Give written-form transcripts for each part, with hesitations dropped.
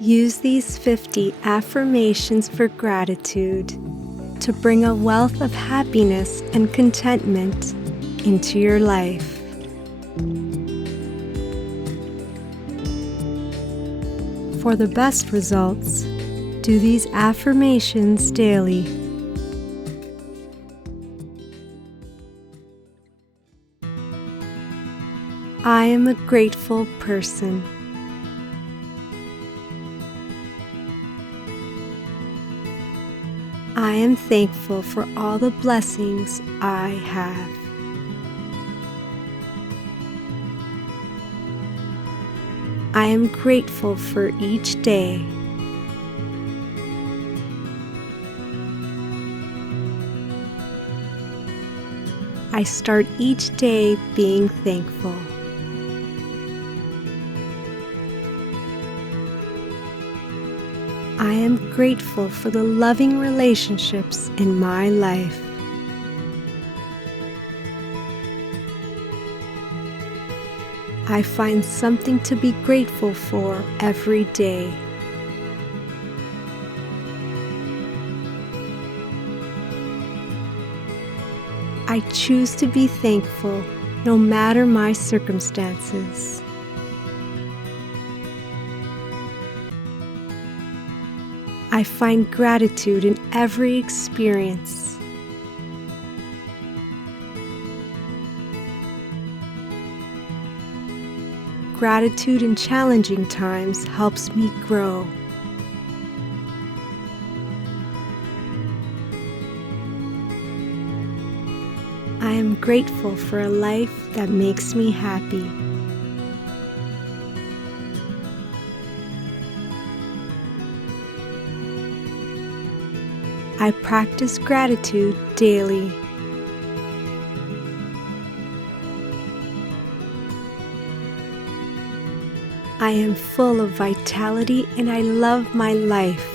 Use these 50 affirmations for gratitude to bring a wealth of happiness and contentment into your life. For the best results, do these affirmations daily. I am a grateful person. I am thankful for all the blessings I have. I am grateful for each day. I start each day being thankful. I am grateful for the loving relationships in my life. I find something to be grateful for every day. I choose to be thankful no matter my circumstances. I find gratitude in every experience. Gratitude in challenging times helps me grow. I am grateful for a life that makes me happy. I practice gratitude daily. I am full of vitality and I love my life.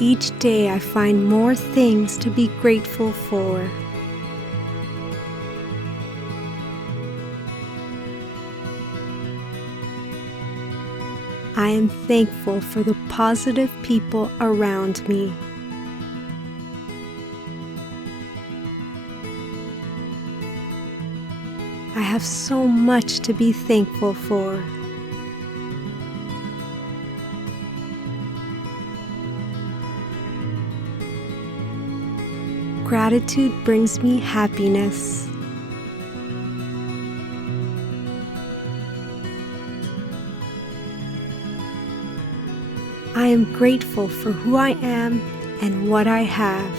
Each day I find more things to be grateful for. I am thankful for the positive people around me. I have so much to be thankful for. Gratitude brings me happiness. I am grateful for who I am and what I have.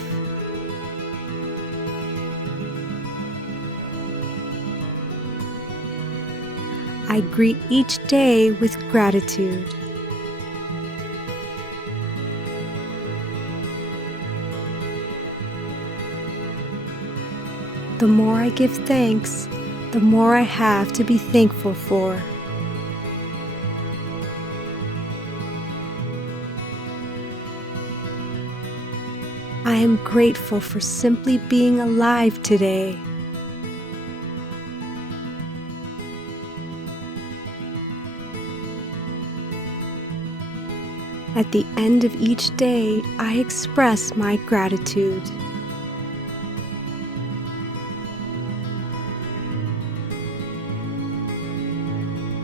I greet each day with gratitude. The more I give thanks, the more I have to be thankful for. I am grateful for simply being alive today. At the end of each day, I express my gratitude.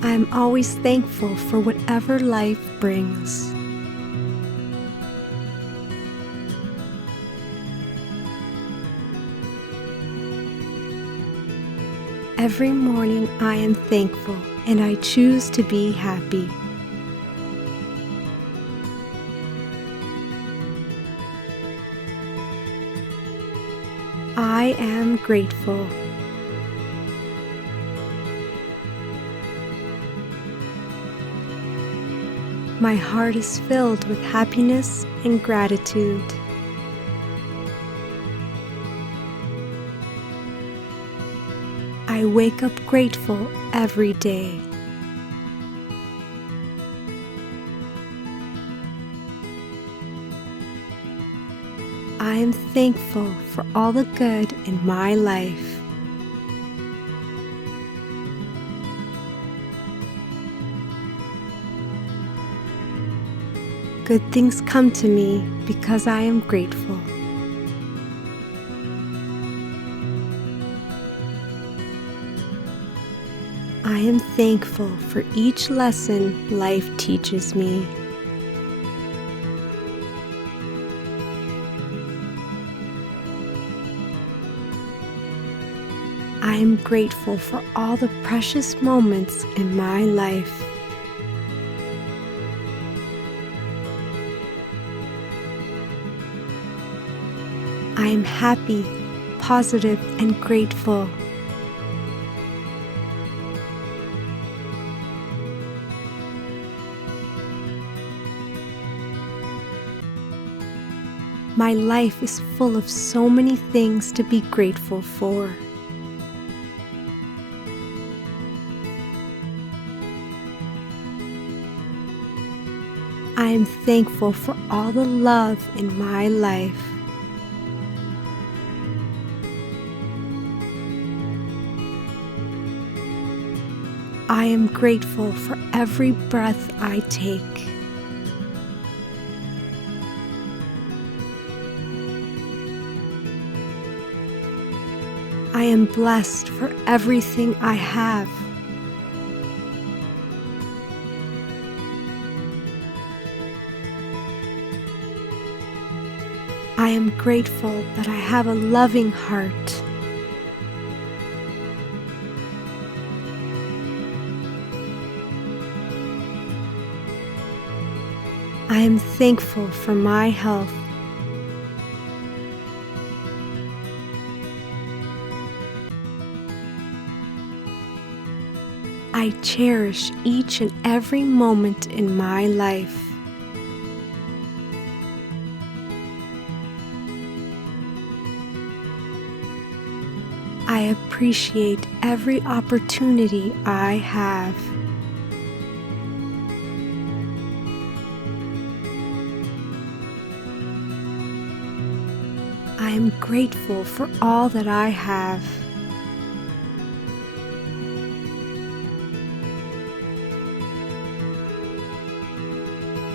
I am always thankful for whatever life brings. Every morning I am thankful and I choose to be happy. I am grateful. My heart is filled with happiness and gratitude. I wake up grateful every day. I am thankful for all the good in my life. Good things come to me because I am grateful. I am thankful for each lesson life teaches me. I am grateful for all the precious moments in my life. I am happy, positive, and grateful. My life is full of so many things to be grateful for. I am thankful for all the love in my life. I am grateful for every breath I take. I am blessed for everything I have. I am grateful that I have a loving heart. I am thankful for my health. I cherish each and every moment in my life. I appreciate every opportunity I have. I am grateful for all that I have.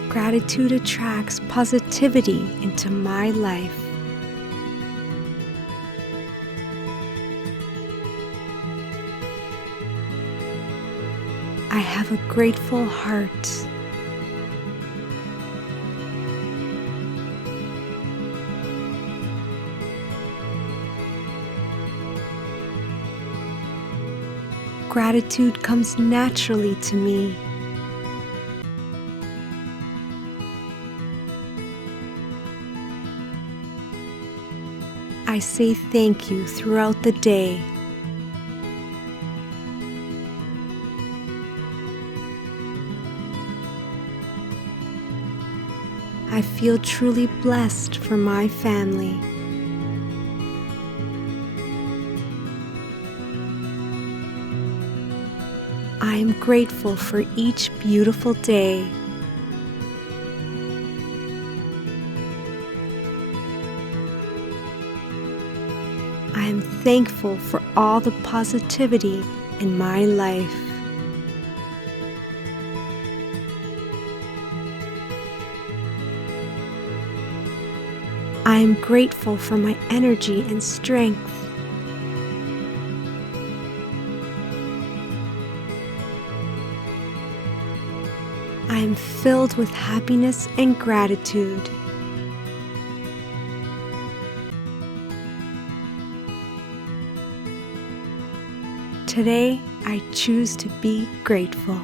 Gratitude attracts positivity into my life. I have a grateful heart. Gratitude comes naturally to me. I say thank you throughout the day. I feel truly blessed for my family. I am grateful for each beautiful day. I am thankful for all the positivity in my life. I am grateful for my energy and strength. I am filled with happiness and gratitude. Today, I choose to be grateful.